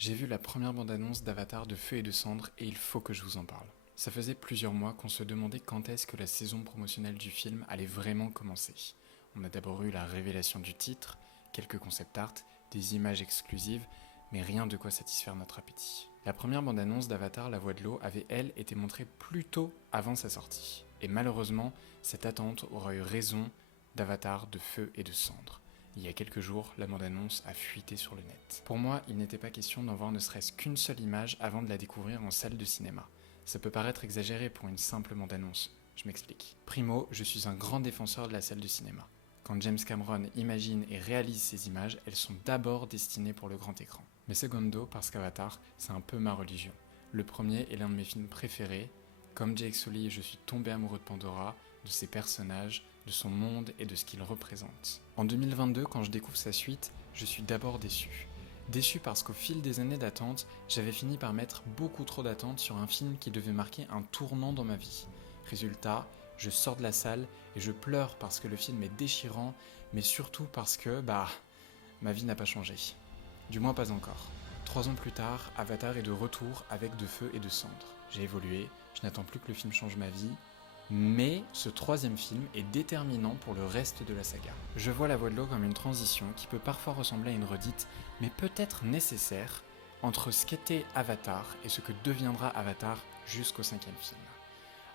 J'ai vu la première bande-annonce d'Avatar de Feu et de Cendres et il faut que je vous en parle. Ça faisait plusieurs mois qu'on se demandait quand est-ce que la saison promotionnelle du film allait vraiment commencer. On a d'abord eu la révélation du titre, quelques concept art, des images exclusives, mais rien de quoi satisfaire notre appétit. La première bande-annonce d'Avatar La Voix de l'eau avait, elle, été montrée plus tôt avant sa sortie. Et malheureusement, cette attente aura eu raison d'Avatar de Feu et de Cendres. Il y a quelques jours, la bande-annonce a fuité sur le net. Pour moi, il n'était pas question d'en voir ne serait-ce qu'une seule image avant de la découvrir en salle de cinéma. Ça peut paraître exagéré pour une simple bande-annonce. Je m'explique. Primo, je suis un grand défenseur de la salle de cinéma. Quand James Cameron imagine et réalise ces images, elles sont d'abord destinées pour le grand écran. Mais secondo, parce qu'Avatar, c'est un peu ma religion. Le premier est l'un de mes films préférés. Comme Jake Sully, je suis tombé amoureux de Pandora, de ses personnages, de son monde et de ce qu'il représente. En 2022, quand je découvre sa suite, je suis d'abord déçu. Déçu parce qu'au fil des années d'attente, j'avais fini par mettre beaucoup trop d'attentes sur un film qui devait marquer un tournant dans ma vie. Résultat, je sors de la salle et je pleure parce que le film est déchirant, mais surtout parce que, ma vie n'a pas changé. Du moins pas encore. 3 ans plus tard, Avatar est de retour avec De Feu et de Cendres. J'ai évolué, je n'attends plus que le film change ma vie, mais ce troisième film est déterminant pour le reste de la saga. Je vois La Voix de l'eau comme une transition qui peut parfois ressembler à une redite, mais peut-être nécessaire, entre ce qu'était Avatar et ce que deviendra Avatar jusqu'au 5e film.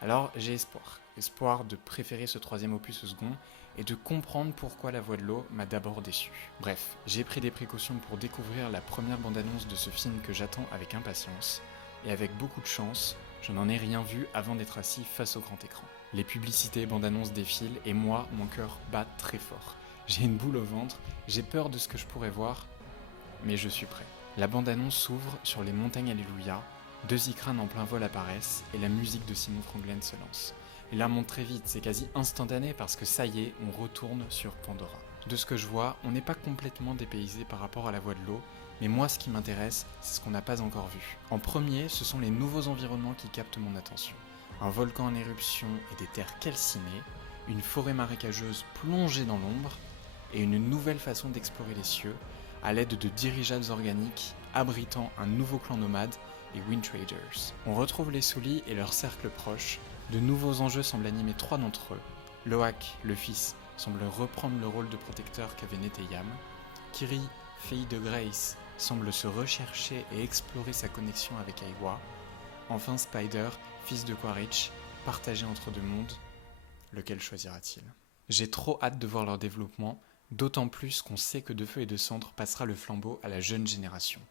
Alors j'ai espoir. Espoir de préférer ce troisième opus au second et de comprendre pourquoi La Voix de l'eau m'a d'abord déçu. Bref, j'ai pris des précautions pour découvrir la première bande-annonce de ce film que j'attends avec impatience, et avec beaucoup de chance, je n'en ai rien vu avant d'être assis face au grand écran. Les publicités bande-annonces défilent et moi, mon cœur bat très fort. J'ai une boule au ventre, j'ai peur de ce que je pourrais voir, mais je suis prêt. La bande-annonce s'ouvre sur les montagnes Alléluia, 2 Ikrans en plein vol apparaissent et la musique de Simon Franglen se lance. Et là monte très vite, c'est quasi instantané parce que ça y est, on retourne sur Pandora. De ce que je vois, on n'est pas complètement dépaysé par rapport à La Voix de l'eau, mais moi ce qui m'intéresse, c'est ce qu'on n'a pas encore vu. En premier, ce sont les nouveaux environnements qui captent mon attention. Un volcan en éruption et des terres calcinées, une forêt marécageuse plongée dans l'ombre, et une nouvelle façon d'explorer les cieux, à l'aide de dirigeables organiques abritant un nouveau clan nomade, les Wind Traders. On retrouve les Sully et leur cercle proche, de nouveaux enjeux semblent animer 3 d'entre eux. Loak, le fils, semble reprendre le rôle de protecteur qu'avait Neteyam. Kiri, fille de Grace, semble se rechercher et explorer sa connexion avec Aiwa. Enfin Spider, fils de Quaritch, partagé entre 2 mondes. Lequel choisira-t-il ? J'ai trop hâte de voir leur développement, d'autant plus qu'on sait que De Feu et de Cendres passera le flambeau à la jeune génération.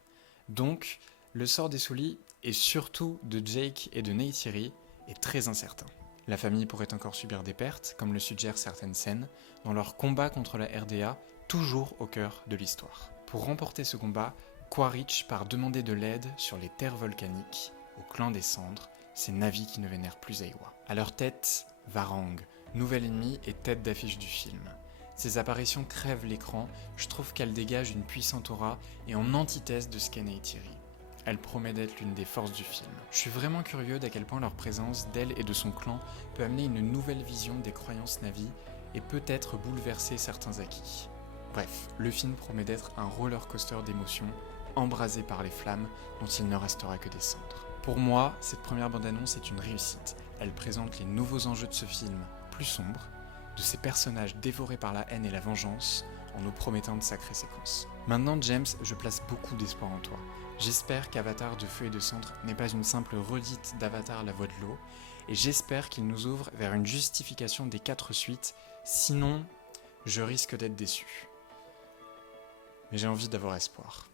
Donc, le sort des Sully, et surtout de Jake et de Neytiri, est très incertain. La famille pourrait encore subir des pertes, comme le suggèrent certaines scènes, dans leur combat contre la RDA, toujours au cœur de l'histoire. Pour remporter ce combat, Quaritch part demander de l'aide sur les terres volcaniques, au clan des Cendres, ces Na'vi qui ne vénèrent plus Aiwa. À leur tête, Varang, nouvel ennemi et tête d'affiche du film. Ces apparitions crèvent l'écran, je trouve qu'elles dégagent une puissante aura et en antithèse de ce qu'est Neytiri. Elle promet d'être l'une des forces du film. Je suis vraiment curieux d'à quel point leur présence d'elle et de son clan peut amener une nouvelle vision des croyances Na'vi et peut-être bouleverser certains acquis. Bref, le film promet d'être un roller coaster d'émotions, embrasé par les flammes dont il ne restera que des cendres. Pour moi, cette première bande-annonce est une réussite. Elle présente les nouveaux enjeux de ce film, plus sombres, de ces personnages dévorés par la haine et la vengeance, en nous promettant de sacrées séquences. Maintenant, James, je place beaucoup d'espoir en toi. J'espère qu'Avatar de Feu et de Cendres n'est pas une simple redite d'Avatar La Voix de l'eau, et j'espère qu'il nous ouvre vers une justification des 4 suites, sinon, je risque d'être déçu. Mais j'ai envie d'avoir espoir.